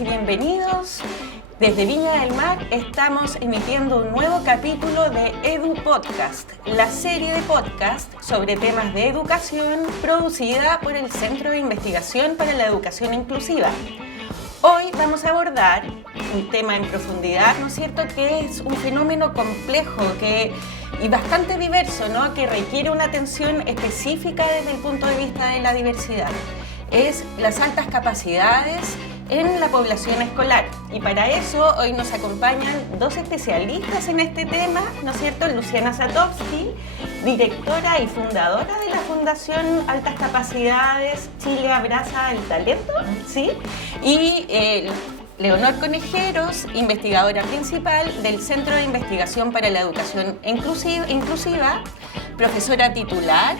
y bienvenidos. Desde Viña del Mar estamos emitiendo un nuevo capítulo de Edu Podcast, la serie de podcast sobre temas de educación producida por el Centro de Investigación para la Educación Inclusiva. Hoy vamos a abordar un tema en profundidad, ¿no es cierto?, que es un fenómeno complejo y bastante diverso, ¿no?, que requiere una atención específica desde el punto de vista de la diversidad. Es las altas capacidades en la población escolar. Y para eso hoy nos acompañan dos especialistas en este tema, ¿no es cierto? Luciana Zatowski, directora y fundadora de la Fundación Altas Capacidades Chile Abraza el Talento, ¿sí? Y Leonor Conejeros, investigadora principal del Centro de Investigación para la Educación Inclusiva, profesora titular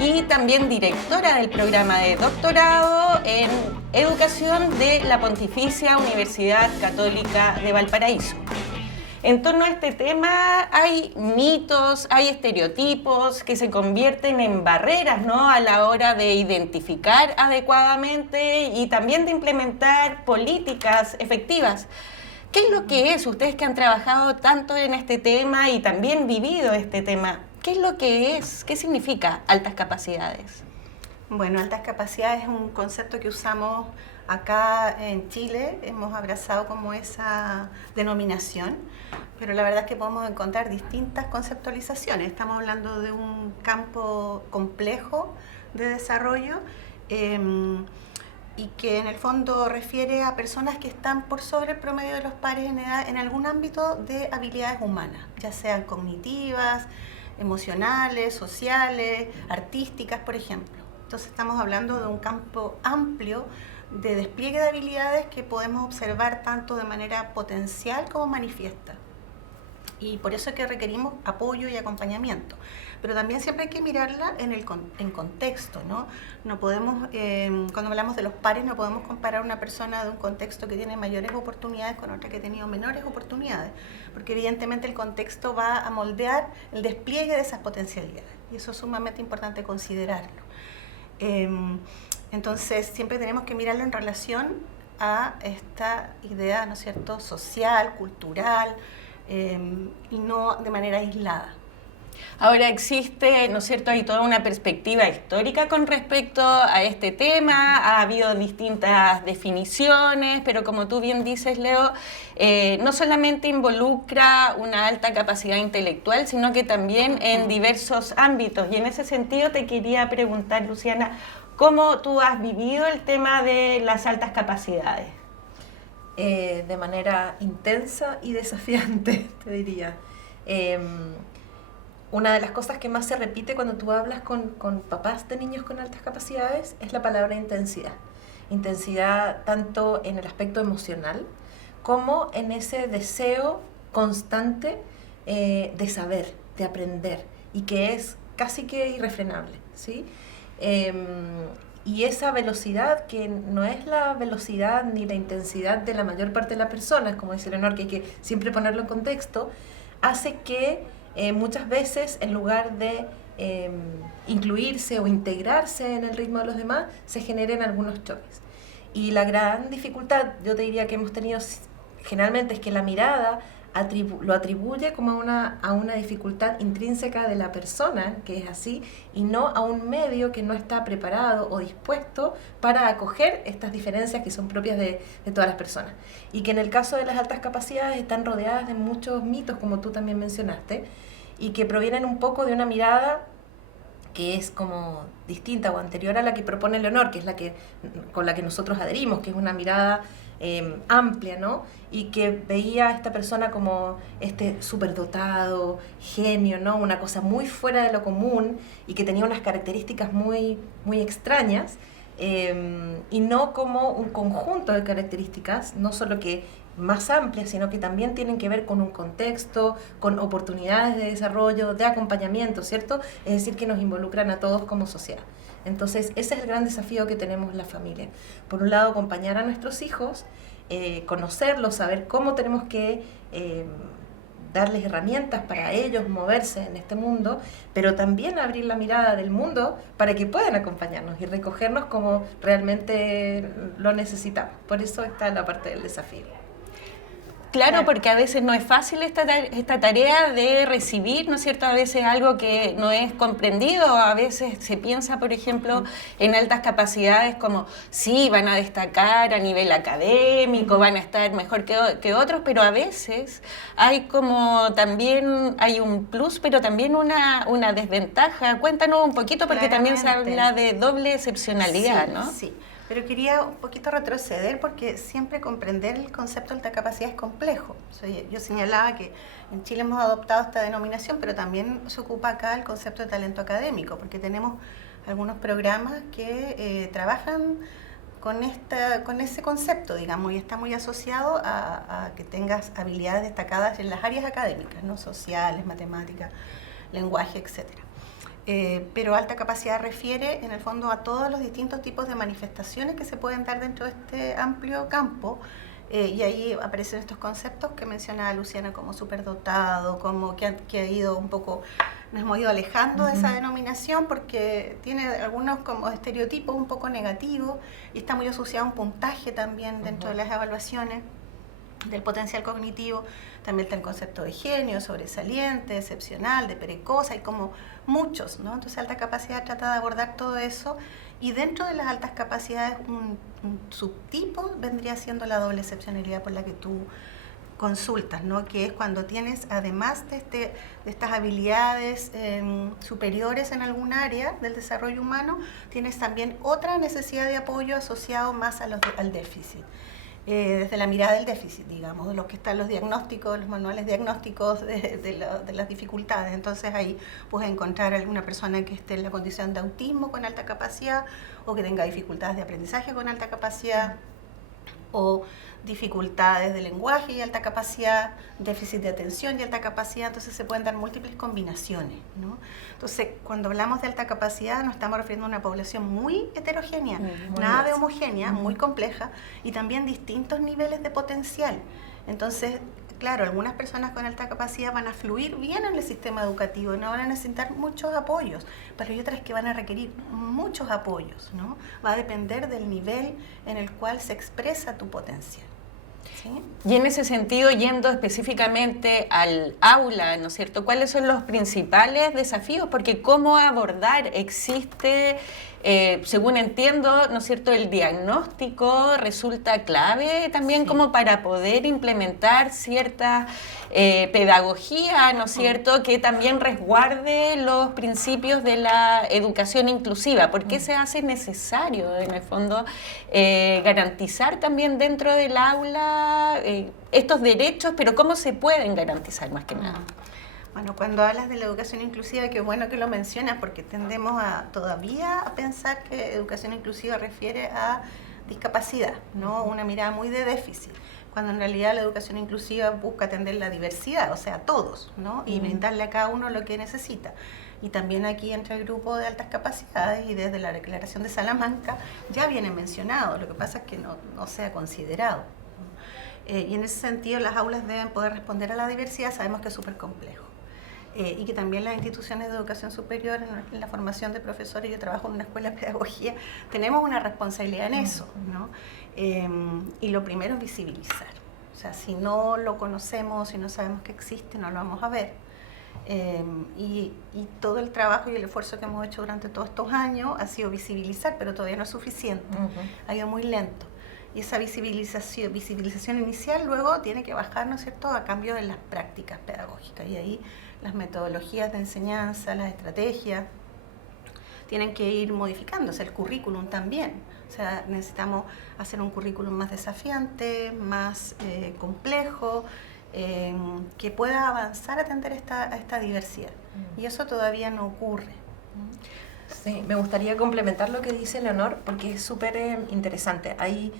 y también directora del programa de doctorado en Educación de la Pontificia Universidad Católica de Valparaíso. En torno a este tema hay mitos, hay estereotipos que se convierten en barreras, ¿no?, a la hora de identificar adecuadamente y también de implementar políticas efectivas. ¿Qué es lo que es? Ustedes que han trabajado tanto en este tema y también vivido este tema, ¿qué es lo que es? ¿Qué significa altas capacidades? Bueno, altas capacidades es un concepto que usamos acá en Chile, hemos abrazado como esa denominación, pero la verdad es que podemos encontrar distintas conceptualizaciones. Estamos hablando de un campo complejo de desarrollo y que en el fondo refiere a personas que están por sobre el promedio de los pares en edad en algún ámbito de habilidades humanas, ya sean cognitivas, emocionales, sociales, artísticas, por ejemplo. Entonces estamos hablando de un campo amplio de despliegue de habilidades que podemos observar tanto de manera potencial como manifiesta. Y por eso es que requerimos apoyo y acompañamiento. Pero también siempre hay que mirarla en contexto, ¿no? No podemos, cuando hablamos de los pares, no podemos comparar una persona de un contexto que tiene mayores oportunidades con otra que ha tenido menores oportunidades, porque evidentemente el contexto va a moldear el despliegue de esas potencialidades. Y eso es sumamente importante considerarlo. Entonces siempre tenemos que mirarlo en relación a esta idea, ¿no es cierto?, social, cultural, y no de manera aislada. Ahora existe, ¿no es cierto?, hay toda una perspectiva histórica con respecto a este tema, ha habido distintas definiciones, pero como tú bien dices, Leo, no solamente involucra una alta capacidad intelectual, sino que también en diversos ámbitos. Y en ese sentido te quería preguntar, Luciana, ¿cómo tú has vivido el tema de las altas capacidades? De manera intensa y desafiante, te diría. Una de las cosas que más se repite cuando tú hablas con papás de niños con altas capacidades es la palabra intensidad. Intensidad tanto en el aspecto emocional como en ese deseo constante de saber, de aprender, y que es casi que irrefrenable, ¿sí? Y esa velocidad, que no es la velocidad ni la intensidad de la mayor parte de las personas, como dice Leonor, que hay que siempre ponerlo en contexto, hace que muchas veces, en lugar de incluirse o integrarse en el ritmo de los demás, se generen algunos choques. Y la gran dificultad, yo te diría, que hemos tenido generalmente es que la mirada lo atribuye como a una dificultad intrínseca de la persona, que es así, y no a un medio que no está preparado o dispuesto para acoger estas diferencias que son propias de todas las personas. Y que en el caso de las altas capacidades están rodeadas de muchos mitos, como tú también mencionaste, y que provienen un poco de una mirada que es como distinta o anterior a la que propone Leonor, que es con la que nosotros adherimos, que es una mirada amplia, ¿no? Y que veía a esta persona como este superdotado, genio, ¿no? Una cosa muy fuera de lo común y que tenía unas características muy, muy extrañas, y no como un conjunto de características, no solo que más amplias, sino que también tienen que ver con un contexto, con oportunidades de desarrollo, de acompañamiento, ¿cierto? Es decir, que nos involucran a todos como sociedad. Entonces, ese es el gran desafío que tenemos la familia. Por un lado, acompañar a nuestros hijos, conocerlos, saber cómo tenemos que darles herramientas para ellos moverse en este mundo, pero también abrir la mirada del mundo para que puedan acompañarnos y recogernos como realmente lo necesitamos. Por eso está la parte del desafío. Claro, porque a veces no es fácil esta tarea de recibir, ¿no es cierto? A veces algo que no es comprendido, a veces se piensa, por ejemplo, en altas capacidades como, sí, van a destacar a nivel académico, van a estar mejor que otros, pero a veces hay como también, hay un plus, pero también una desventaja. Cuéntanos un poquito, porque también se habla de doble excepcionalidad, sí, ¿no? Sí. Pero quería un poquito retroceder porque siempre comprender el concepto de alta capacidad es complejo. O sea, yo señalaba que en Chile hemos adoptado esta denominación, pero también se ocupa acá el concepto de talento académico, porque tenemos algunos programas que trabajan con ese concepto, digamos, y está muy asociado a que tengas habilidades destacadas en las áreas académicas, ¿no? Sociales, matemáticas, lenguaje, etcétera. Pero alta capacidad refiere en el fondo a todos los distintos tipos de manifestaciones que se pueden dar dentro de este amplio campo, y ahí aparecen estos conceptos que mencionaba Luciana como superdotado, como que ha ido un poco, nos hemos ido alejando de esa denominación porque tiene algunos como estereotipos un poco negativos y está muy asociado a un puntaje también dentro de las evaluaciones del potencial cognitivo. También está el concepto de genio, sobresaliente, excepcional, de precoz, hay como muchos, ¿no? Entonces alta capacidad trata de abordar todo eso, y dentro de las altas capacidades un subtipo vendría siendo la doble excepcionalidad por la que tú consultas, ¿no? Que es cuando tienes, además de estas habilidades superiores en algún área del desarrollo humano, tienes también otra necesidad de apoyo asociado más al déficit. Desde la mirada del déficit, digamos, de los que están los diagnósticos, los manuales diagnósticos de las dificultades. Entonces ahí puedes encontrar alguna persona que esté en la condición de autismo con alta capacidad, o que tenga dificultades de aprendizaje con alta capacidad, o dificultades de lenguaje y alta capacidad, déficit de atención y alta capacidad. Entonces se pueden dar múltiples combinaciones, ¿no? Entonces, cuando hablamos de alta capacidad nos estamos refiriendo a una población muy heterogénea, nada de homogénea, muy compleja, y también distintos niveles de potencial. Entonces, claro, algunas personas con alta capacidad van a fluir bien en el sistema educativo y no van a necesitar muchos apoyos, pero hay otras que van a requerir muchos apoyos, ¿no? Va a depender del nivel en el cual se expresa tu potencial. ¿Sí? Y en ese sentido, yendo específicamente al aula, ¿no es cierto? ¿Cuáles son los principales desafíos? Porque cómo abordar, existe, según entiendo, ¿no es cierto?, el diagnóstico resulta clave también, sí, como para poder implementar cierta pedagogía, ¿no es cierto?, que también resguarde los principios de la educación inclusiva. ¿Por qué se hace necesario, en el fondo, garantizar también dentro del aula estos derechos, pero cómo se pueden garantizar más que nada? Bueno, cuando hablas de la educación inclusiva, qué bueno que lo mencionas, porque tendemos todavía a pensar que educación inclusiva refiere a discapacidad, ¿no? Una mirada muy de déficit, cuando en realidad la educación inclusiva busca atender la diversidad, o sea, a todos, ¿no? Y brindarle a cada uno lo que necesita. Y también aquí entra el grupo de altas capacidades, y desde la Declaración de Salamanca ya viene mencionado, lo que pasa es que no se ha considerado. Y en ese sentido las aulas deben poder responder a la diversidad, sabemos que es súper complejo. Y que también las instituciones de educación superior, en la formación de profesores, yo trabajo en una escuela de pedagogía, tenemos una responsabilidad en eso, ¿no? Y lo primero es visibilizar. O sea, si no lo conocemos, si no sabemos que existe, no lo vamos a ver. Y todo el trabajo y el esfuerzo que hemos hecho durante todos estos años ha sido visibilizar, pero todavía no es suficiente, ha ido muy lento. Y esa visibilización inicial luego tiene que bajar, ¿no es cierto?, a cambio de las prácticas pedagógicas. Y ahí las metodologías de enseñanza, las estrategias, tienen que ir modificándose, el currículum también. O sea, necesitamos hacer un currículum más desafiante, más complejo, que pueda avanzar a atender esta diversidad. Y eso todavía no ocurre. Sí, me gustaría complementar lo que dice Leonor, porque es súper interesante. Hay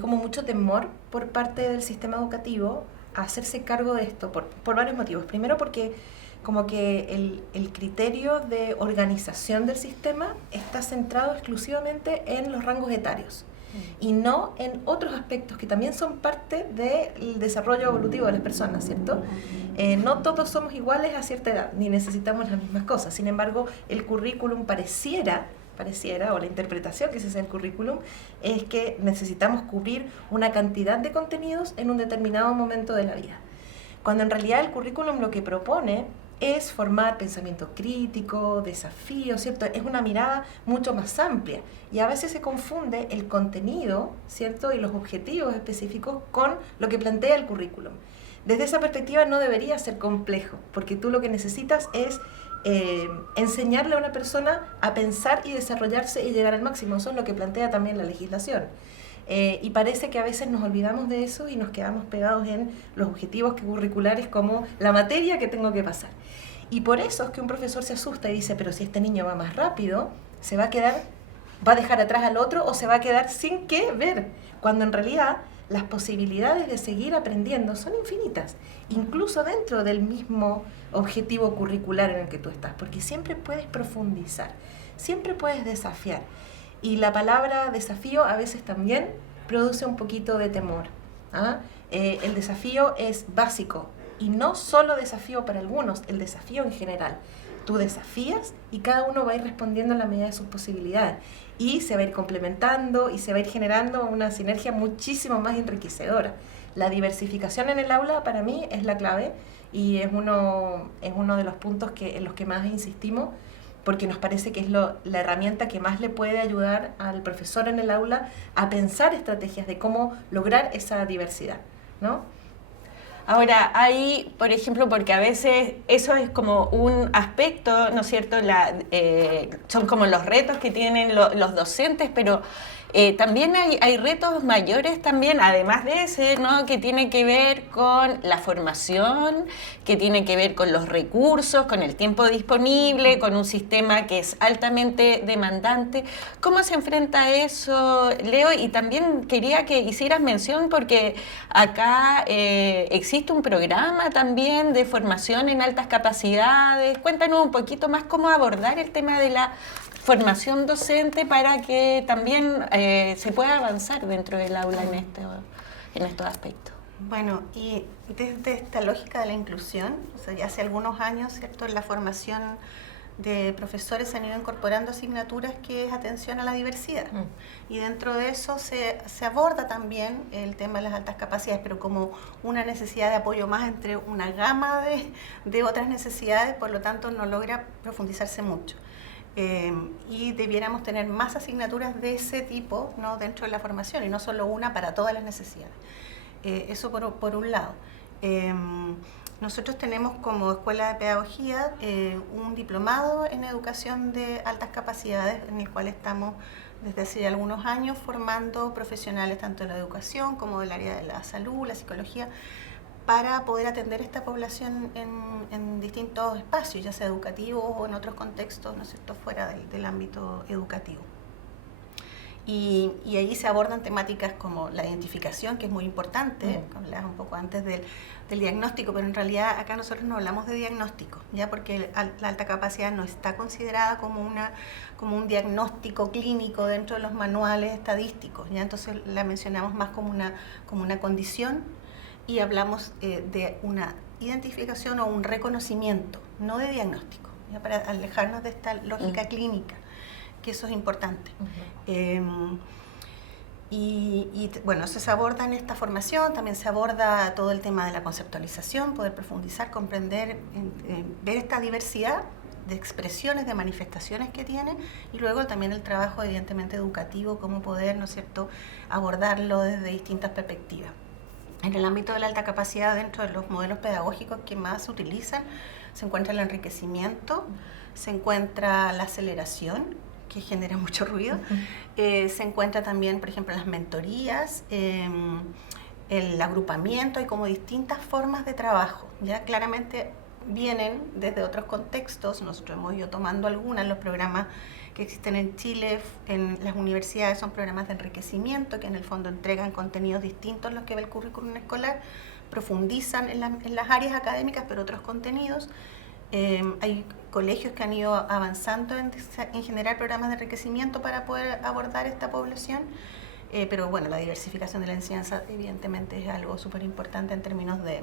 como mucho temor por parte del sistema educativo a hacerse cargo de esto, por varios motivos. Primero, porque como que el criterio de organización del sistema está centrado exclusivamente en los rangos etarios. y no en otros aspectos que también son parte del desarrollo evolutivo de las personas, ¿cierto? No todos somos iguales a cierta edad, ni necesitamos las mismas cosas. Sin embargo, el currículum pareciera, o la interpretación que se hace del currículum, es que necesitamos cubrir una cantidad de contenidos en un determinado momento de la vida. Cuando en realidad el currículum lo que propone es formar pensamiento crítico, desafío, ¿cierto? Es una mirada mucho más amplia y a veces se confunde el contenido, ¿cierto? Y los objetivos específicos con lo que plantea el currículum. Desde esa perspectiva no debería ser complejo, porque tú lo que necesitas es enseñarle a una persona a pensar y desarrollarse y llegar al máximo. Eso es lo que plantea también la legislación. Y parece que a veces nos olvidamos de eso y nos quedamos pegados en los objetivos curriculares como la materia que tengo que pasar. Y por eso es que un profesor se asusta y dice, pero si este niño va más rápido, se va a dejar atrás al otro o se va a quedar sin qué ver, cuando en realidad las posibilidades de seguir aprendiendo son infinitas, incluso dentro del mismo objetivo curricular en el que tú estás, porque siempre puedes profundizar, siempre puedes desafiar. Y la palabra desafío a veces también produce un poquito de temor. El desafío es básico, y no solo desafío para algunos, el desafío en general. Tú desafías y cada uno va a ir respondiendo en la medida de sus posibilidades. Y se va a ir complementando y se va a ir generando una sinergia muchísimo más enriquecedora. La diversificación en el aula para mí es la clave y es uno de los puntos en los que más insistimos, porque nos parece que es la herramienta que más le puede ayudar al profesor en el aula a pensar estrategias de cómo lograr esa diversidad, ¿no? Ahora, hay, por ejemplo, porque a veces eso es como un aspecto, ¿no es cierto? Son como los retos que tienen los docentes, pero también hay retos mayores también, además de ese, ¿no? Que tiene que ver con la formación, que tiene que ver con los recursos, con el tiempo disponible, con un sistema que es altamente demandante. ¿Cómo se enfrenta a eso, Leo? Y también quería que hicieras mención porque acá existe un programa también de formación en altas capacidades. Cuéntanos un poquito más cómo abordar el tema de la formación docente para que también se pueda avanzar dentro del aula en estos aspectos. Bueno, y desde esta lógica de la inclusión, o sea, ya hace algunos años, ¿cierto?, en la formación de profesores se han ido incorporando asignaturas que es atención a la diversidad. Y dentro de eso se aborda también el tema de las altas capacidades, pero como una necesidad de apoyo más entre una gama de otras necesidades, por lo tanto no logra profundizarse mucho. Y debiéramos tener más asignaturas de ese tipo, ¿no?, dentro de la formación y no solo una para todas las necesidades. Eso por un lado. Nosotros tenemos como Escuela de Pedagogía un diplomado en educación de altas capacidades en el cual estamos desde hace algunos años formando profesionales tanto de la educación como del área de la salud, la psicología, para poder atender esta población en distintos espacios, ya sea educativos o en otros contextos, ¿no es cierto?, fuera del ámbito educativo. Y ahí se abordan temáticas como la identificación, que es muy importante, hablaba un poco antes del diagnóstico, pero en realidad acá nosotros no hablamos de diagnóstico, ya porque la alta capacidad no está considerada como un diagnóstico clínico dentro de los manuales estadísticos, ya entonces la mencionamos más como una condición. Y hablamos de una identificación o un reconocimiento, no de diagnóstico, ¿ya?, para alejarnos de esta lógica clínica, que eso es importante. Bueno, eso se aborda en esta formación, también se aborda todo el tema de la conceptualización, poder profundizar, comprender, ver esta diversidad de expresiones, de manifestaciones que tiene, y luego también el trabajo evidentemente educativo, cómo poder, ¿no es cierto?, abordarlo desde distintas perspectivas. En el ámbito de la alta capacidad, dentro de los modelos pedagógicos que más se utilizan, se encuentra el enriquecimiento, se encuentra la aceleración, que genera mucho ruido, se encuentra también, por ejemplo, las mentorías, el agrupamiento, hay como distintas formas de trabajo, ya claramente vienen desde otros contextos, nosotros hemos ido tomando algunas, los programas que existen en Chile, en las universidades, son programas de enriquecimiento que en el fondo entregan contenidos distintos a los que ve el currículum escolar, profundizan en las áreas académicas, pero otros contenidos. Hay colegios que han ido avanzando en generar programas de enriquecimiento para poder abordar esta población. pero bueno, la diversificación de la enseñanza evidentemente es algo súper importante en términos de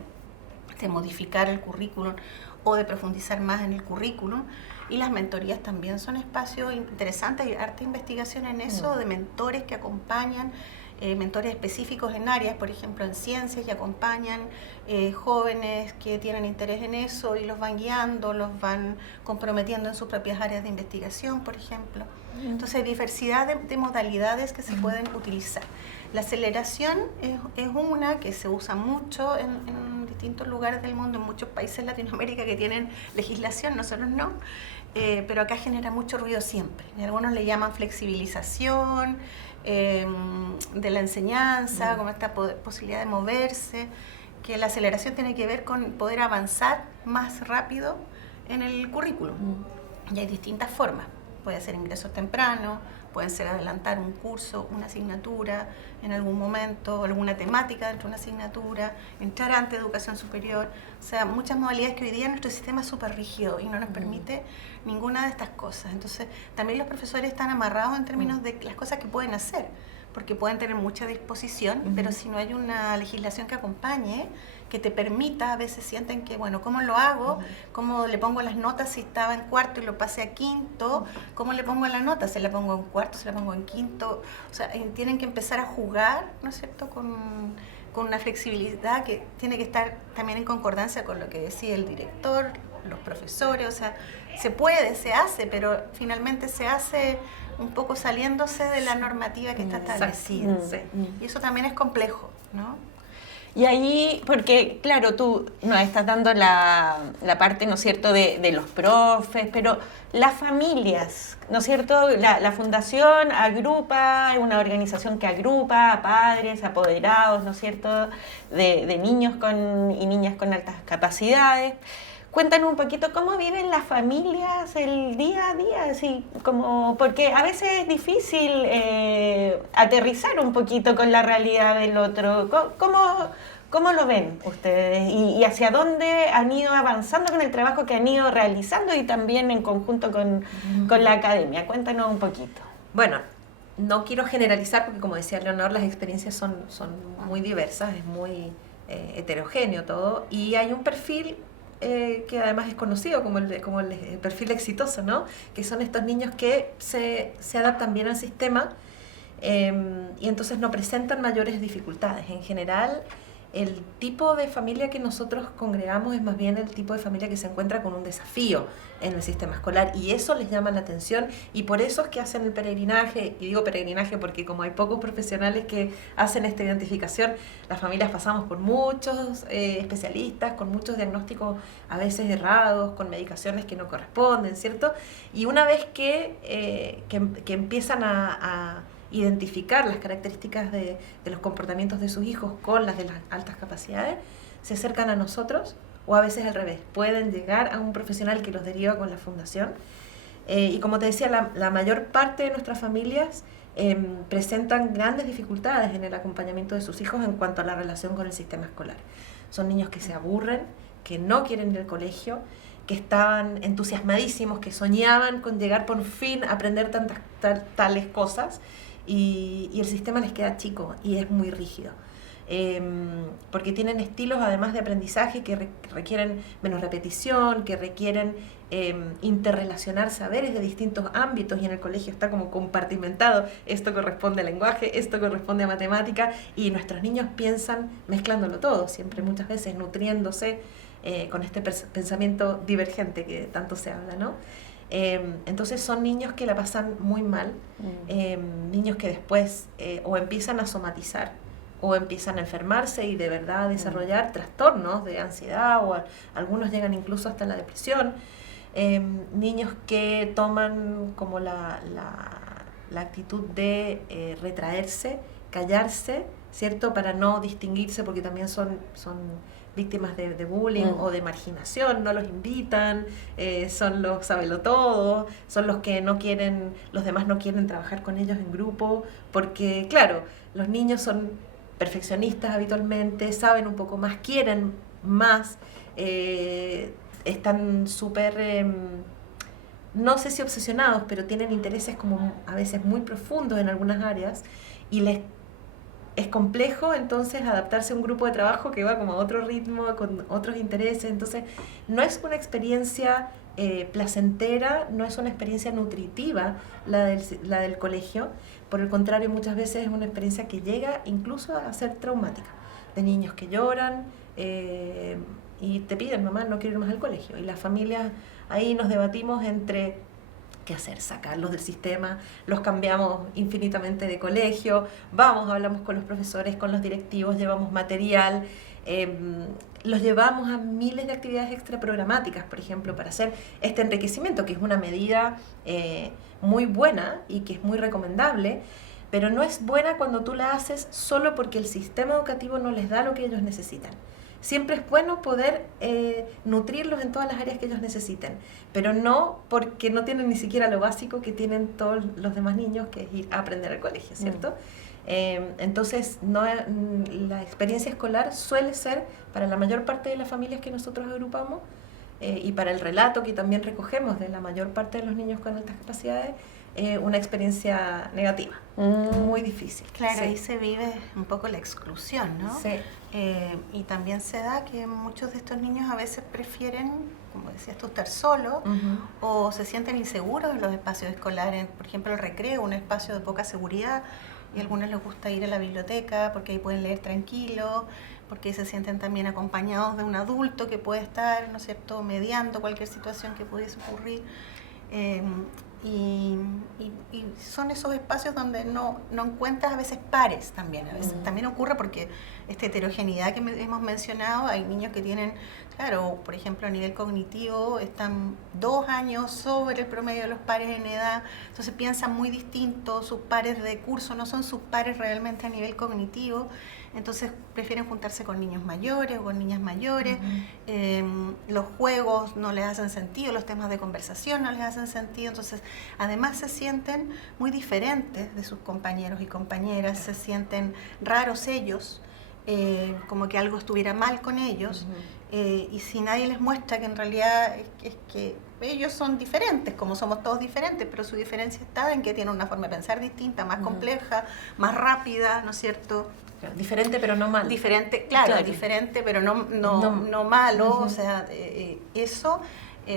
modificar el currículum o de profundizar más en el currículum. Y las mentorías también son espacios interesantes, hay harta investigación en eso, de mentores que acompañan, mentores específicos en áreas, por ejemplo en ciencias, y acompañan jóvenes que tienen interés en eso y los van guiando, los van comprometiendo en sus propias áreas de investigación, por ejemplo. Entonces hay diversidad de modalidades que se pueden utilizar. La aceleración es una que se usa mucho en distintos lugares del mundo, en muchos países de Latinoamérica que tienen legislación, nosotros no, pero acá genera mucho ruido siempre. Algunos le llaman flexibilización de la enseñanza, como esta posibilidad de moverse, que la aceleración tiene que ver con poder avanzar más rápido en el currículum. Y hay distintas formas. Puede ser ingresos tempranos, pueden ser adelantar un curso, una asignatura en algún momento, alguna temática dentro de una asignatura, entrar antes de educación superior. O sea, muchas modalidades que hoy día nuestro sistema es súper rígido y no nos permite ninguna de estas cosas. Entonces, también los profesores están amarrados en términos de las cosas que pueden hacer, porque pueden tener mucha disposición, pero si no hay una legislación que acompañe, que te permita, a veces sienten que, bueno, ¿cómo lo hago? ¿Cómo le pongo las notas si estaba en cuarto y lo pasé a quinto? ¿Cómo le pongo la nota? ¿Se la pongo en cuarto? ¿Se la pongo en quinto? O sea, tienen que empezar a jugar, ¿no es cierto?, con una flexibilidad que tiene que estar también en concordancia con lo que decía el director, los profesores. O sea, se puede, se hace, pero finalmente se hace un poco saliéndose de la normativa que está establecida. Y eso también es complejo, ¿no? Y ahí, porque claro, tú nos estás dando la parte, ¿no es cierto?, de los profes, pero las familias, ¿no es cierto? La fundación agrupa, es una organización que agrupa a padres, apoderados, ¿no es cierto?, de niños y niñas con altas capacidades. Cuéntanos un poquito cómo viven las familias el día a día, así como, porque a veces es difícil aterrizar un poquito con la realidad del otro. ¿Cómo lo ven ustedes? ¿Y hacia dónde han ido avanzando con el trabajo que han ido realizando y también en conjunto con la academia? Cuéntanos un poquito. Bueno, no quiero generalizar porque, como decía Leonor, las experiencias son muy diversas, es muy heterogéneo todo, y hay un perfil que además es conocido como el perfil exitoso, ¿no? Que son estos niños que se adaptan bien al sistema y entonces no presentan mayores dificultades. En general, el tipo de familia que nosotros congregamos es más bien el tipo de familia que se encuentra con un desafío en el sistema escolar, y eso les llama la atención, y por eso es que hacen el peregrinaje. Y digo peregrinaje porque como hay pocos profesionales que hacen esta identificación, las familias pasamos por muchos especialistas, con muchos diagnósticos a veces errados, con medicaciones que no corresponden, ¿cierto? Y una vez que empiezan a identificar las características de los comportamientos de sus hijos con las de las altas capacidades, se acercan a nosotros, o a veces al revés, pueden llegar a un profesional que los deriva con la fundación. Y como te decía, la mayor parte de nuestras familias presentan grandes dificultades en el acompañamiento de sus hijos en cuanto a la relación con el sistema escolar. Son niños que se aburren, que no quieren ir al colegio, que estaban entusiasmadísimos, que soñaban con llegar por fin a aprender tales cosas, y el sistema les queda chico y es muy rígido, porque tienen estilos además de aprendizaje que requieren menos repetición, que requieren interrelacionar saberes de distintos ámbitos, y en el colegio está como compartimentado: esto corresponde al lenguaje, esto corresponde a matemática, y nuestros niños piensan mezclándolo todo, siempre, muchas veces nutriéndose con este pensamiento divergente que tanto se habla, ¿no? Entonces son niños que la pasan muy mal, niños que después o empiezan a somatizar o empiezan a enfermarse y de verdad a desarrollar trastornos de ansiedad, o algunos llegan incluso hasta la depresión, niños que toman como la actitud de retraerse, callarse, ¿cierto?, para no distinguirse, porque también son víctimas de bullying o de marginación, no los invitan, son los sabelotodos, son los que no quieren, los demás no quieren trabajar con ellos en grupo, porque claro, los niños son perfeccionistas habitualmente, saben un poco más, quieren más, están súper, no sé si obsesionados, pero tienen intereses como a veces muy profundos en algunas áreas, y les es complejo entonces adaptarse a un grupo de trabajo que va como a otro ritmo, con otros intereses. Entonces, no es una experiencia placentera, no es una experiencia nutritiva la del colegio. Por el contrario, muchas veces es una experiencia que llega incluso a ser traumática. De niños que lloran y te piden, mamá, no quiero ir más al colegio. Y las familias, ahí nos debatimos entre qué hacer, sacarlos del sistema, los cambiamos infinitamente de colegio, hablamos con los profesores, con los directivos, llevamos material, los llevamos a miles de actividades extraprogramáticas, por ejemplo, para hacer este enriquecimiento, que es una medida muy buena y que es muy recomendable, pero no es buena cuando tú la haces solo porque el sistema educativo no les da lo que ellos necesitan. Siempre es bueno poder nutrirlos en todas las áreas que ellos necesiten, pero no porque no tienen ni siquiera lo básico que tienen todos los demás niños, que es ir a aprender al colegio, ¿cierto? Entonces, la experiencia escolar suele ser, para la mayor parte de las familias que nosotros agrupamos, y para el relato que también recogemos de la mayor parte de los niños con altas capacidades, una experiencia negativa, muy difícil. Claro, sí. Ahí se vive un poco la exclusión, ¿no? Sí. Y también se da que muchos de estos niños a veces prefieren, como decías tú, estar solos, o se sienten inseguros en los espacios escolares. Por ejemplo, el recreo, un espacio de poca seguridad, y a algunos les gusta ir a la biblioteca porque ahí pueden leer tranquilos, porque ahí se sienten también acompañados de un adulto que puede estar, ¿no es cierto?, mediando cualquier situación que pudiese ocurrir. Y son esos espacios donde no encuentras a veces pares también. A veces también ocurre porque esta heterogeneidad que hemos mencionado, hay niños que tienen, claro, por ejemplo, a nivel cognitivo, están 2 años sobre el promedio de los pares en edad, entonces piensan muy distinto, sus pares de curso no son sus pares realmente a nivel cognitivo, entonces prefieren juntarse con niños mayores o con niñas mayores. Los juegos no les hacen sentido, los temas de conversación no les hacen sentido, entonces además se sienten muy diferentes de sus compañeros y compañeras, se sienten raros ellos, como que algo estuviera mal con ellos, y si nadie les muestra que en realidad es que ellos son diferentes, como somos todos diferentes, pero su diferencia está en que tienen una forma de pensar distinta, más compleja, más rápida, ¿no es cierto? Diferente pero no malo. Diferente, claro. Diferente pero no malo, o sea, eso,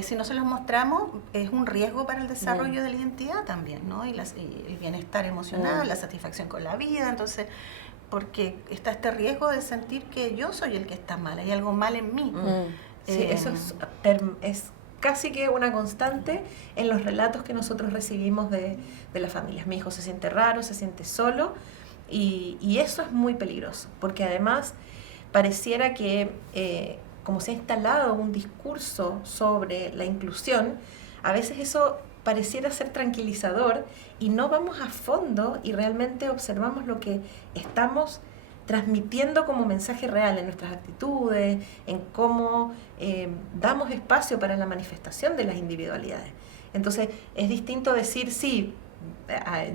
si no se los mostramos, es un riesgo para el desarrollo de la identidad también, ¿no? Y el bienestar emocional, la satisfacción con la vida, entonces, porque está este riesgo de sentir que yo soy el que está mal, hay algo mal en mí. Sí, eso es casi que una constante en los relatos que nosotros recibimos de las familias. Mi hijo se siente raro, se siente solo, y eso es muy peligroso, porque además pareciera que como se ha instalado un discurso sobre la inclusión, a veces eso pareciera ser tranquilizador y no vamos a fondo y realmente observamos lo que estamos transmitiendo como mensaje real en nuestras actitudes, en cómo damos espacio para la manifestación de las individualidades. Entonces, es distinto decir, sí,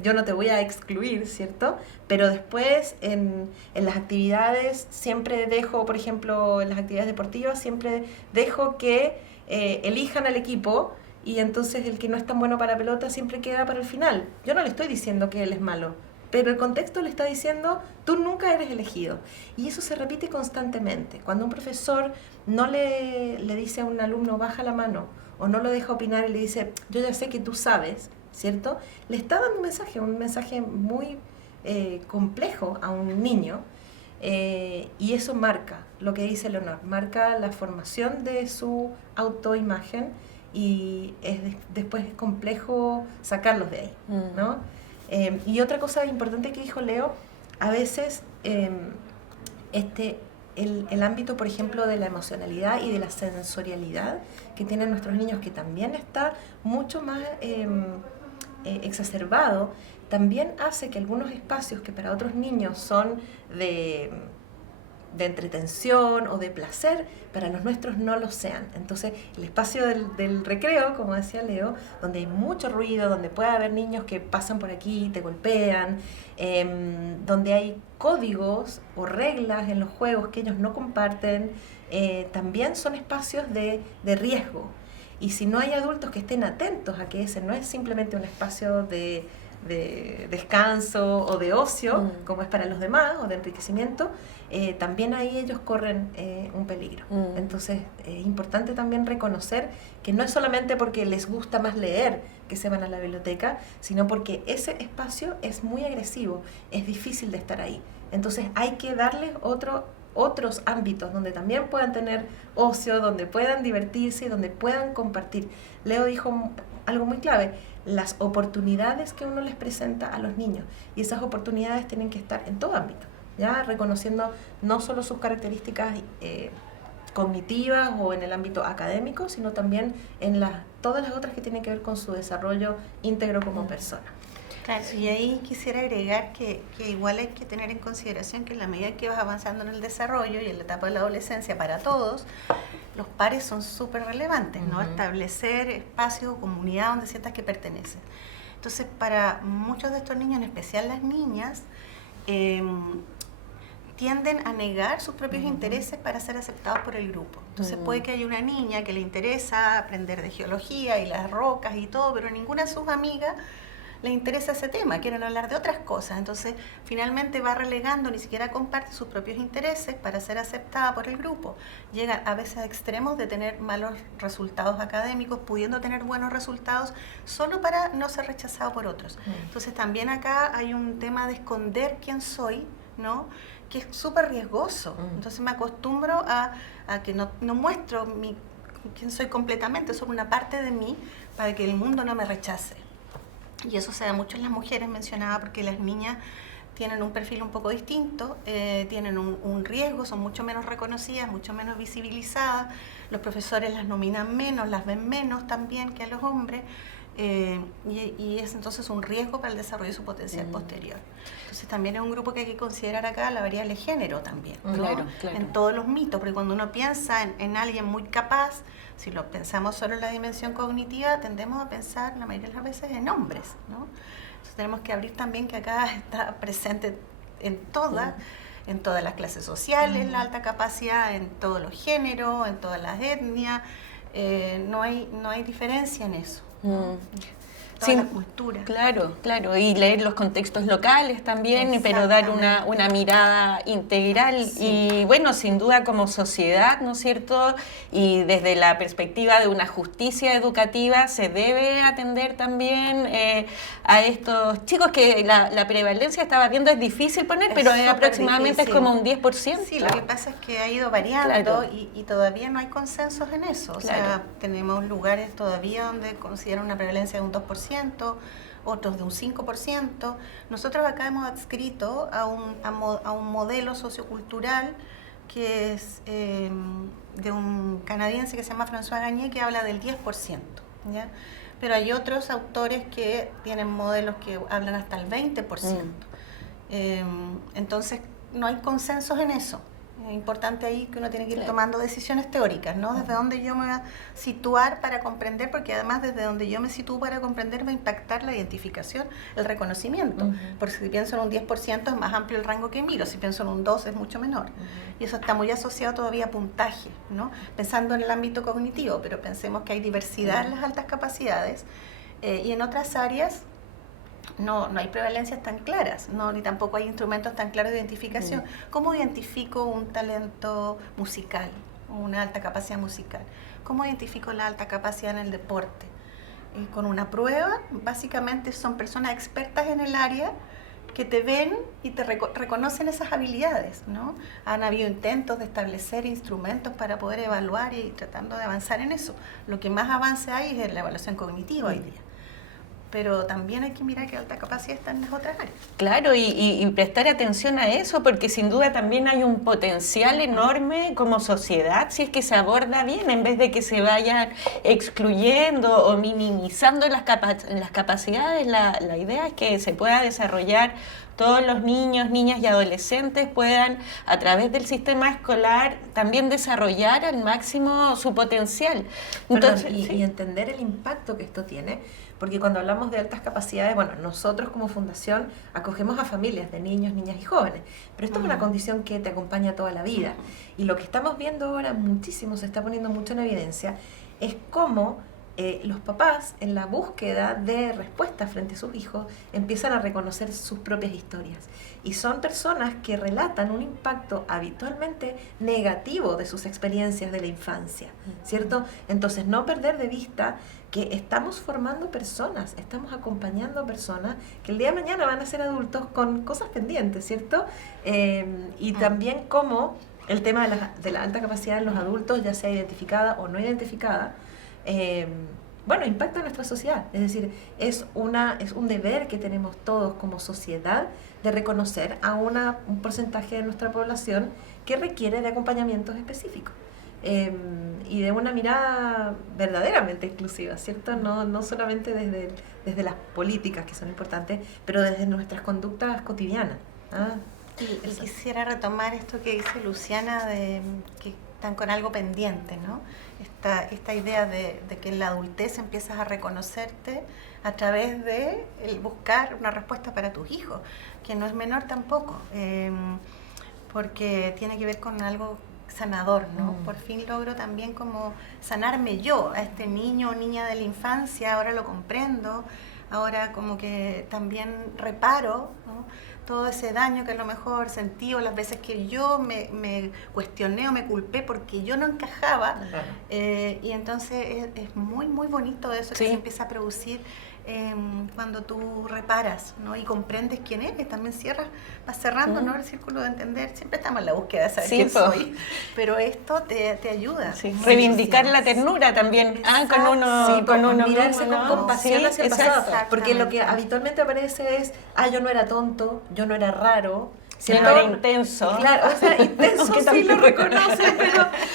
yo no te voy a excluir, ¿cierto? Pero después en las actividades siempre dejo, por ejemplo, en las actividades deportivas, siempre dejo que elijan al equipo, y entonces el que no es tan bueno para pelota siempre queda para el final. Yo no le estoy diciendo que él es malo, pero el contexto le está diciendo, tú nunca eres elegido. Y eso se repite constantemente. Cuando un profesor no le dice a un alumno, baja la mano, o no lo deja opinar y le dice, yo ya sé que tú sabes, ¿cierto? Le está dando un mensaje muy complejo a un niño, y eso marca lo que dice Leonor, marca la formación de su autoimagen, y después es complejo sacarlos de ahí, ¿no? Y otra cosa importante que dijo Leo, a veces el ámbito, por ejemplo, de la emocionalidad y de la sensorialidad que tienen nuestros niños, que también está mucho más exacerbado, también hace que algunos espacios que para otros niños son de entretención o de placer, para los nuestros no lo sean. Entonces, el espacio del recreo, como decía Leo, donde hay mucho ruido, donde puede haber niños que pasan por aquí y te golpean, donde hay códigos o reglas en los juegos que ellos no comparten, también son espacios de riesgo. Y si no hay adultos que estén atentos a que ese no es simplemente un espacio de descanso o de ocio, como es para los demás, o de enriquecimiento, también ahí ellos corren un peligro. Entonces es importante también reconocer que no es solamente porque les gusta más leer que se van a la biblioteca, sino porque ese espacio es muy agresivo, es difícil de estar ahí. Entonces hay que darles otros ámbitos donde también puedan tener ocio, donde puedan divertirse y donde puedan compartir. Leo dijo algo muy clave: las oportunidades que uno les presenta a los niños, y esas oportunidades tienen que estar en todo ámbito, ya reconociendo no solo sus características cognitivas o en el ámbito académico, sino también en todas las otras que tienen que ver con su desarrollo íntegro como persona. Claro, y ahí quisiera agregar que igual hay que tener en consideración que en la medida que vas avanzando en el desarrollo y en la etapa de la adolescencia para todos, los pares son súper relevantes, ¿no? Establecer espacios o comunidad donde sientas que perteneces. Entonces, para muchos de estos niños, en especial las niñas, tienden a negar sus propios intereses para ser aceptados por el grupo. Entonces puede que haya una niña que le interesa aprender de geología y las rocas y todo, pero ninguna de sus amigas le interesa ese tema, quieren hablar de otras cosas. Entonces finalmente va relegando, ni siquiera comparte sus propios intereses para ser aceptada por el grupo. Llega a veces a extremos de tener malos resultados académicos, pudiendo tener buenos resultados solo para no ser rechazado por otros. Entonces también acá hay un tema de esconder quién soy, ¿no?, que es súper riesgoso. Entonces me acostumbro a que no muestro quién soy completamente, solo una parte de mí, para que el mundo no me rechace. Y eso se da mucho en las mujeres, mencionaba, porque las niñas tienen un perfil un poco distinto, tienen un riesgo, son mucho menos reconocidas, mucho menos visibilizadas, los profesores las nominan menos, las ven menos también que a los hombres, y es entonces un riesgo para el desarrollo de su potencial posterior. Entonces también es un grupo que hay que considerar acá la variable género también, ¿no? Claro. En todos los mitos, porque cuando uno piensa en alguien muy capaz, si lo pensamos solo en la dimensión cognitiva, tendemos a pensar la mayoría de las veces en hombres, ¿no? Entonces tenemos que abrir también que acá está presente en todas las clases sociales, la alta capacidad, en todos los géneros, en todas las etnias, no hay diferencia en eso. Toda la cultura. Claro, y leer los contextos locales también, pero dar una mirada integral. Sí. Y bueno, sin duda como sociedad, ¿no es cierto? Y desde la perspectiva de una justicia educativa se debe atender también a estos chicos que la prevalencia estaba viendo, es difícil poner, pero aproximadamente difícil. Es como un 10%. Sí, lo que pasa es que ha ido variando y todavía no hay consensos en eso. O sea, tenemos lugares todavía donde consideran una prevalencia de un 2%, otros de un 5%. Nosotros acá hemos adscrito a un modelo sociocultural que es de un canadiense que se llama François Gagné, que habla del 10%, ¿ya? Pero hay otros autores que tienen modelos que hablan hasta el 20%. Entonces no hay consensos en eso. Es importante ahí que uno tiene que ir tomando decisiones teóricas, ¿no? Desde dónde yo me voy a situar para comprender, porque además desde donde yo me sitúo para comprender va a impactar la identificación, el reconocimiento. Porque si pienso en un 10% es más amplio el rango que miro, si pienso en un 2 es mucho menor. Y eso está muy asociado todavía a puntaje, ¿no? Pensando en el ámbito cognitivo, pero pensemos que hay diversidad en las altas capacidades y en otras áreas no hay prevalencias tan claras, ni tampoco hay instrumentos tan claros de identificación. ¿Cómo identifico un talento musical, una alta capacidad musical? ¿Cómo identifico la alta capacidad en el deporte? Con una prueba, básicamente son personas expertas en el área que te ven y te reconocen esas habilidades, ¿no? Han habido intentos de establecer instrumentos para poder evaluar y tratando de avanzar en eso. Lo que más avance hay es en la evaluación cognitiva hoy día. Pero también hay que mirar que alta capacidad está en las otras áreas. Claro, y prestar atención a eso, porque sin duda también hay un potencial enorme como sociedad si es que se aborda bien, en vez de que se vayan excluyendo o minimizando las capacidades. La idea es que se pueda desarrollar, todos los niños, niñas y adolescentes puedan, a través del sistema escolar, también desarrollar al máximo su potencial. Entonces, y entender el impacto que esto tiene. Porque cuando hablamos de altas capacidades, bueno, nosotros como fundación acogemos a familias de niños, niñas y jóvenes, pero esto es una condición que te acompaña toda la vida. Y lo que estamos viendo ahora muchísimo, se está poniendo mucho en evidencia, es cómo los papás, en la búsqueda de respuestas frente a sus hijos, empiezan a reconocer sus propias historias. Y son personas que relatan un impacto habitualmente negativo de sus experiencias de la infancia, ¿cierto? Entonces, no perder de vista que estamos formando personas, estamos acompañando personas que el día de mañana van a ser adultos con cosas pendientes, ¿cierto? Y también cómo el tema de la alta capacidad en los adultos, ya sea identificada o no identificada, impacta en nuestra sociedad. Es decir, es un deber que tenemos todos como sociedad de reconocer a un porcentaje de nuestra población que requiere de acompañamientos específicos. Y de una mirada verdaderamente inclusiva, ¿cierto? No solamente desde las políticas, que son importantes, pero desde nuestras conductas cotidianas. Y quisiera retomar esto que dice Luciana, de que están con algo pendiente, ¿no? Esta idea de que en la adultez empiezas a reconocerte a través de el buscar una respuesta para tus hijos, que no es menor tampoco, porque tiene que ver con algo sanador, ¿no? Por fin logro también como sanarme yo a este niño o niña de la infancia, ahora lo comprendo, ahora como que también reparo, ¿no? Todo ese daño que a lo mejor sentí, o las veces que yo me cuestioné o me culpé porque yo no encajaba. Y entonces es muy, muy bonito eso que se empieza a producir cuando tú reparas, ¿no? Y comprendes quién eres, también vas cerrando, ¿no? El círculo de entender. Siempre estamos en la búsqueda de saber quién soy, pero esto te ayuda. Reivindicar la ternura también, con uno mirarse mismo, con ¿no? compasión hacia el pasado, porque lo que Exactamente. habitualmente aparece es, yo no era tonto, yo no era raro, yo no era intenso. Claro, o sea, intenso sí lo reconocen,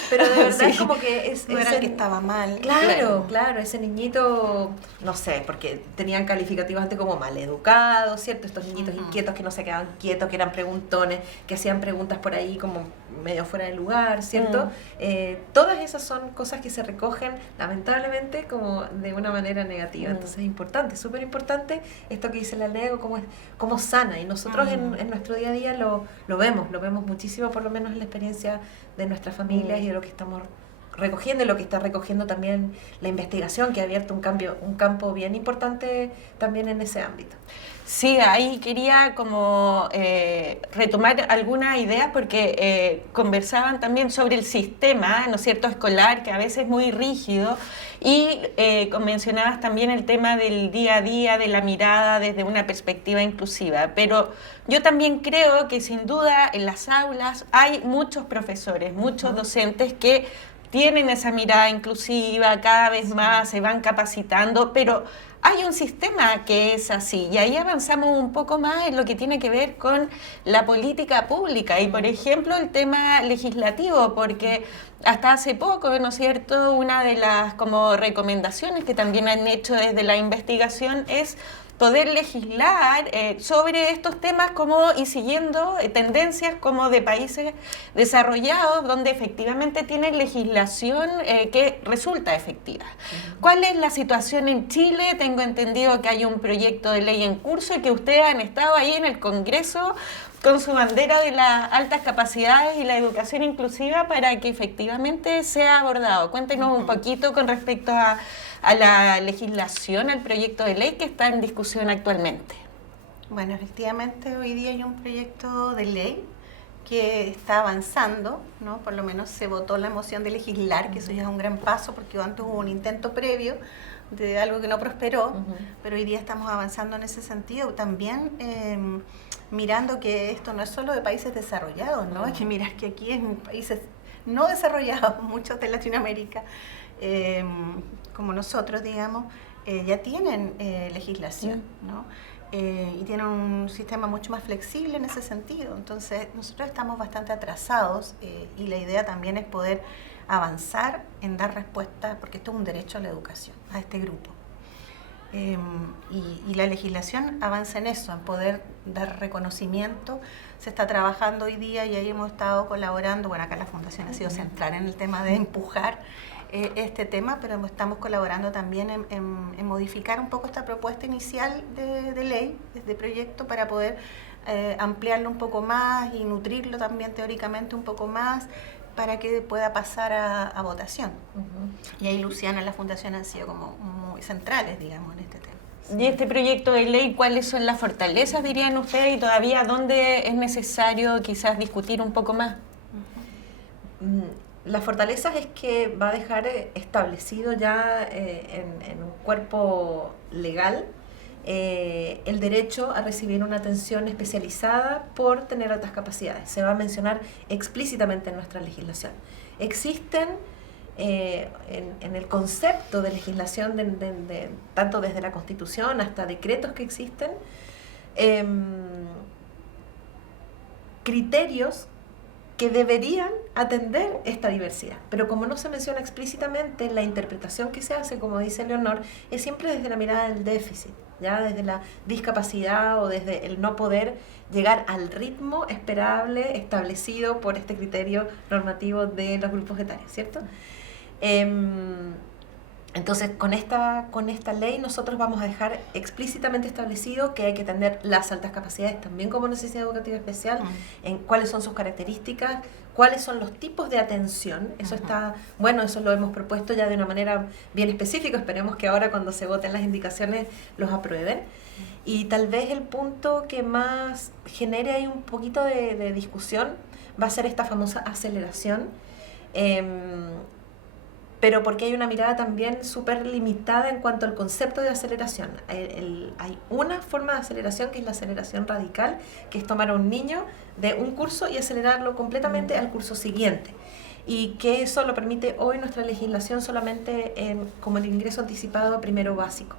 pero de verdad es como que no era el que estaba mal. Claro, ese niñito, no sé, porque tenían calificativos antes como maleducados, ¿cierto? Estos niñitos inquietos que no se quedaban quietos, que eran preguntones, que hacían preguntas por ahí como medio fuera de lugar, ¿cierto? Todas esas son cosas que se recogen lamentablemente como de una manera negativa. Entonces es importante, súper importante esto que dice la Lego, cómo sana, y nosotros en nuestro día a día lo vemos muchísimo, por lo menos en la experiencia de nuestras familias y de lo que estamos recogiendo, y lo que está recogiendo también la investigación, que ha abierto un campo bien importante también en ese ámbito. Sí, ahí quería como retomar algunas ideas porque conversaban también sobre el sistema, ¿no es cierto?, escolar, que a veces es muy rígido, y mencionabas también el tema del día a día, de la mirada desde una perspectiva inclusiva, pero yo también creo que sin duda en las aulas hay muchos profesores, muchos docentes que tienen esa mirada inclusiva, cada vez más se van capacitando, pero hay un sistema que es así, y ahí avanzamos un poco más en lo que tiene que ver con la política pública y, por ejemplo, el tema legislativo, porque hasta hace poco, ¿no es cierto?, una de las como recomendaciones que también han hecho desde la investigación es poder legislar sobre estos temas y siguiendo tendencias como de países desarrollados donde efectivamente tienen legislación que resulta efectiva. ¿Cuál es la situación en Chile? Tengo entendido que hay un proyecto de ley en curso y que ustedes han estado ahí en el Congreso con su bandera de las altas capacidades y la educación inclusiva para que efectivamente sea abordado. Cuéntenos un poquito con respecto a la legislación, al proyecto de ley que está en discusión actualmente. Bueno, efectivamente hoy día hay un proyecto de ley que está avanzando, ¿no? Por lo menos se votó la moción de legislar, que eso ya es un gran paso porque antes hubo un intento previo de algo que no prosperó, pero hoy día estamos avanzando en ese sentido. También mirando que esto no es solo de países desarrollados, ¿no? Hay que mirar que aquí en países no desarrollados, muchos de Latinoamérica, como nosotros, digamos, ya tienen legislación, ¿no? Y tienen un sistema mucho más flexible en ese sentido. Entonces, nosotros estamos bastante atrasados y la idea también es poder avanzar en dar respuesta, porque esto es un derecho a la educación, a este grupo. Y la legislación avanza en eso, en poder dar reconocimiento. Se está trabajando hoy día y ahí hemos estado colaborando. Bueno, acá la Fundación ha sido central en el tema de empujar este tema, pero estamos colaborando también en modificar un poco esta propuesta inicial de ley, de proyecto, para poder ampliarlo un poco más y nutrirlo también teóricamente un poco más, para que pueda pasar a votación. Uh-huh. Y ahí Luciana y la Fundación han sido como muy centrales, digamos, en este tema. Y este proyecto de ley, ¿cuáles son las fortalezas, dirían ustedes, y todavía dónde es necesario quizás discutir un poco más? Las fortalezas es que va a dejar establecido ya en un cuerpo legal el derecho a recibir una atención especializada por tener altas capacidades. Se va a mencionar explícitamente en nuestra legislación. Existen en el concepto de legislación, tanto desde la Constitución hasta decretos que existen, criterios que deberían atender esta diversidad. Pero como no se menciona explícitamente, la interpretación que se hace, como dice Leonor, es siempre desde la mirada del déficit, ya desde la discapacidad o desde el no poder llegar al ritmo esperable establecido por este criterio normativo de los grupos etarios, ¿cierto? Entonces, con esta ley nosotros vamos a dejar explícitamente establecido que hay que tener las altas capacidades también como necesidad educativa especial, en cuáles son sus características, cuáles son los tipos de atención. Eso está, bueno, eso lo hemos propuesto ya de una manera bien específica. Esperemos que ahora cuando se voten las indicaciones los aprueben. Y tal vez el punto que más genere ahí un poquito de discusión va a ser esta famosa aceleración, pero porque hay una mirada también súper limitada en cuanto al concepto de aceleración. Hay una forma de aceleración que es la aceleración radical, que es tomar a un niño de un curso y acelerarlo completamente al curso siguiente. Y que eso lo permite hoy nuestra legislación solamente como el ingreso anticipado a primero básico.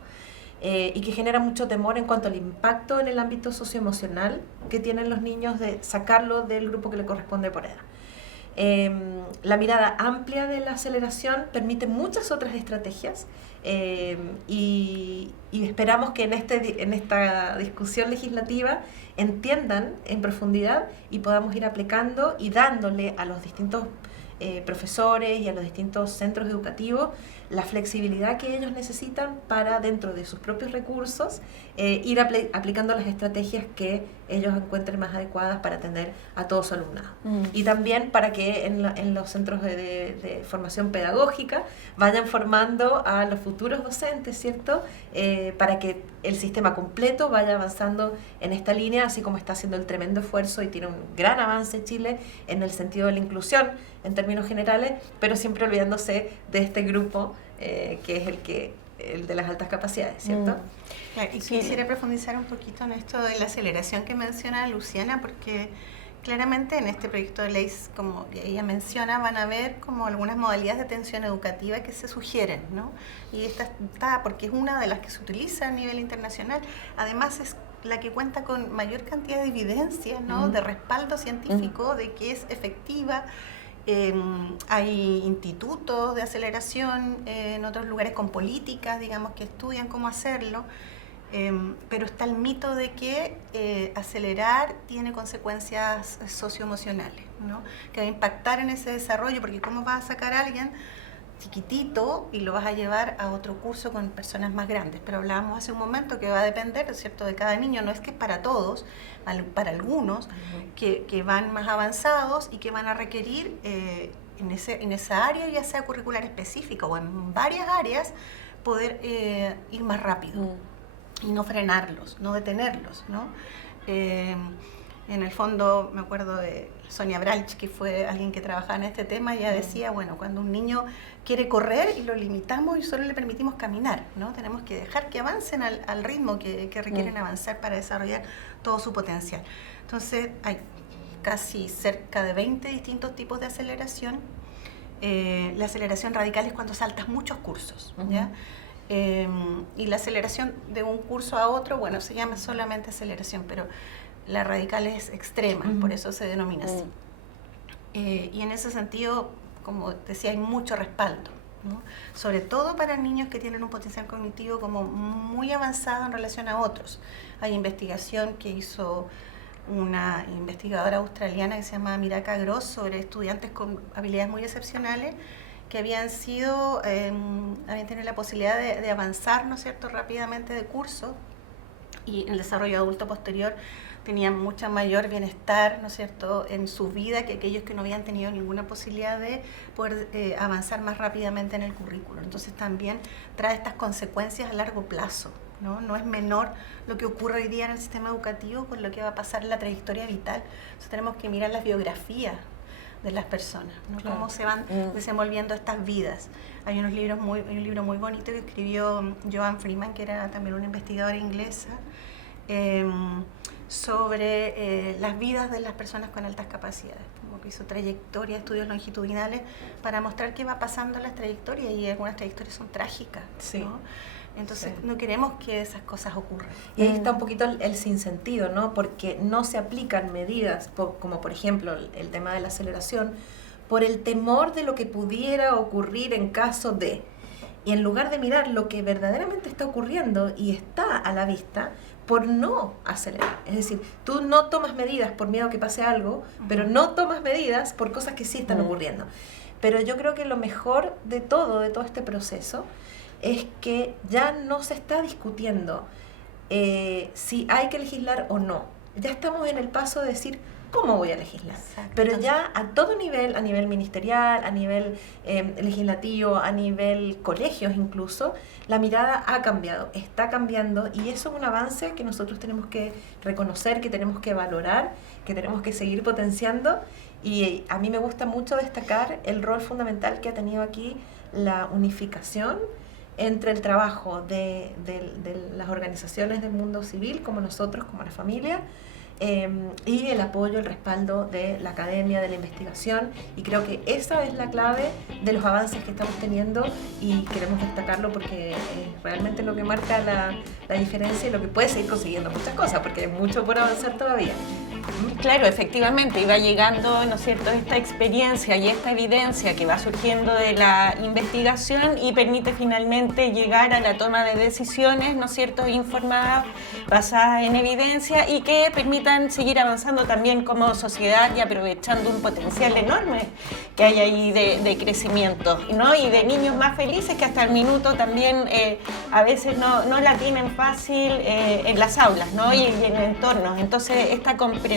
Y que genera mucho temor en cuanto al impacto en el ámbito socioemocional que tienen los niños de sacarlo del grupo que le corresponde por edad. La mirada amplia de la aceleración permite muchas otras estrategias y esperamos que en esta discusión legislativa entiendan en profundidad y podamos ir aplicando y dándole a los distintos profesores y a los distintos centros educativos la flexibilidad que ellos necesitan para, dentro de sus propios recursos, ir aplicando las estrategias que ellos encuentren más adecuadas para atender a todo su alumnado. Y también para que en los centros de formación pedagógica vayan formando a los futuros docentes, ¿cierto? Para que el sistema completo vaya avanzando en esta línea, así como está haciendo el tremendo esfuerzo y tiene un gran avance Chile en el sentido de la inclusión en términos generales, pero siempre olvidándose de este grupo que es el de las altas capacidades, ¿cierto? Claro, y quisiera profundizar un poquito en esto de la aceleración que menciona Luciana, porque claramente en este proyecto de ley, como ella menciona, van a haber como algunas modalidades de atención educativa que se sugieren, ¿no? Y esta está porque es una de las que se utiliza a nivel internacional. Además es la que cuenta con mayor cantidad de evidencia, ¿no? De respaldo científico de que es efectiva. Hay institutos de aceleración en otros lugares con políticas, digamos, que estudian cómo hacerlo, pero está el mito de que acelerar tiene consecuencias socioemocionales, ¿no? Que va a impactar en ese desarrollo, porque ¿cómo vas a sacar a alguien chiquitito y lo vas a llevar a otro curso con personas más grandes? Pero hablábamos hace un momento que va a depender, ¿cierto?, de cada niño. No es que es para todos, para algunos que van más avanzados y que van a requerir en esa área, ya sea curricular específica o en varias áreas, poder ir más rápido y no frenarlos, no detenerlos, ¿no? En el fondo, me acuerdo de Sonia Bralch, que fue alguien que trabajaba en este tema, ella decía, bueno, cuando un niño quiere correr y lo limitamos y solo le permitimos caminar, ¿no? Tenemos que dejar que avancen al ritmo que requieren avanzar para desarrollar todo su potencial. Entonces, hay casi cerca de 20 distintos tipos de aceleración. La aceleración radical es cuando saltas muchos cursos, ¿ya? Y la aceleración de un curso a otro, bueno, se llama solamente aceleración, pero la radical es extrema, por eso se denomina así. Y en ese sentido, como decía, hay mucho respaldo, ¿no? Sobre todo para niños que tienen un potencial cognitivo como muy avanzado en relación a otros. Hay investigación que hizo una investigadora australiana que se llama Miraka Gross sobre estudiantes con habilidades muy excepcionales que habían tenido la posibilidad de avanzar, ¿no es cierto?, rápidamente de curso, y en el desarrollo adulto posterior tenían mucho mayor bienestar, ¿no es cierto?, en su vida que aquellos que no habían tenido ninguna posibilidad de poder avanzar más rápidamente en el currículo. Entonces también trae estas consecuencias a largo plazo, ¿no? No es menor lo que ocurre hoy día en el sistema educativo con lo que va a pasar en la trayectoria vital. Entonces tenemos que mirar las biografías de las personas, ¿no? Claro. Cómo se van desenvolviendo estas vidas. Hay un libro muy bonito que escribió Joan Freeman, que era también una investigadora inglesa, sobre las vidas de las personas con altas capacidades, como que hizo trayectoria, estudios longitudinales para mostrar qué va pasando en las trayectorias, y algunas trayectorias son trágicas, Sí. ¿no? Entonces no queremos que esas cosas ocurran. Y ahí está un poquito el sinsentido, ¿no? Porque no se aplican medidas, como por ejemplo el tema de la aceleración, por el temor de lo que pudiera ocurrir en caso de. Y en lugar de mirar lo que verdaderamente está ocurriendo y está a la vista, por no acelerar. Es decir, tú no tomas medidas por miedo a que pase algo, pero no tomas medidas por cosas que sí están ocurriendo. Pero yo creo que lo mejor de todo este proceso, es que ya no se está discutiendo si hay que legislar o no. Ya estamos en el paso de decir, ¿cómo voy a legislar? Exacto. Pero ya a todo nivel, a nivel ministerial, a nivel legislativo, a nivel colegios incluso, la mirada ha cambiado, está cambiando, y eso es un avance que nosotros tenemos que reconocer, que tenemos que valorar, que tenemos que seguir potenciando. Y a mí me gusta mucho destacar el rol fundamental que ha tenido aquí la unificación entre el trabajo de las organizaciones del mundo civil, como nosotros, como la familia, y el apoyo, el respaldo de la academia, de la investigación, y creo que esa es la clave de los avances que estamos teniendo, y queremos destacarlo porque es realmente lo que marca la diferencia y lo que puede seguir consiguiendo muchas cosas, porque hay mucho por avanzar todavía. Claro, efectivamente, y va llegando, ¿no es cierto?, esta experiencia y esta evidencia que va surgiendo de la investigación y permite finalmente llegar a la toma de decisiones, ¿no es cierto?, informadas, basadas en evidencia, y que permitan seguir avanzando también como sociedad y aprovechando un potencial enorme que hay ahí de crecimiento, ¿no? Y de niños más felices que hasta el minuto también a veces no la tienen fácil en las aulas, ¿no? Y en entornos. Entonces, esta comprensión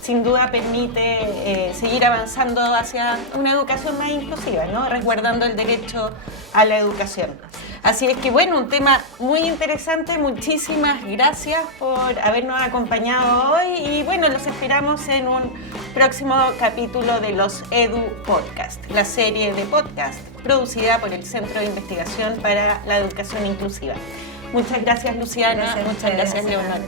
sin duda permite seguir avanzando hacia una educación más inclusiva, ¿no? Resguardando el derecho a la educación. Así es que bueno, un tema muy interesante. Muchísimas gracias por habernos acompañado hoy, y bueno, los esperamos en un próximo capítulo de los Edu Podcast, la serie de podcast producida por el Centro de Investigación para la Educación Inclusiva. Muchas gracias, Luciana. Muchas gracias, Leonor.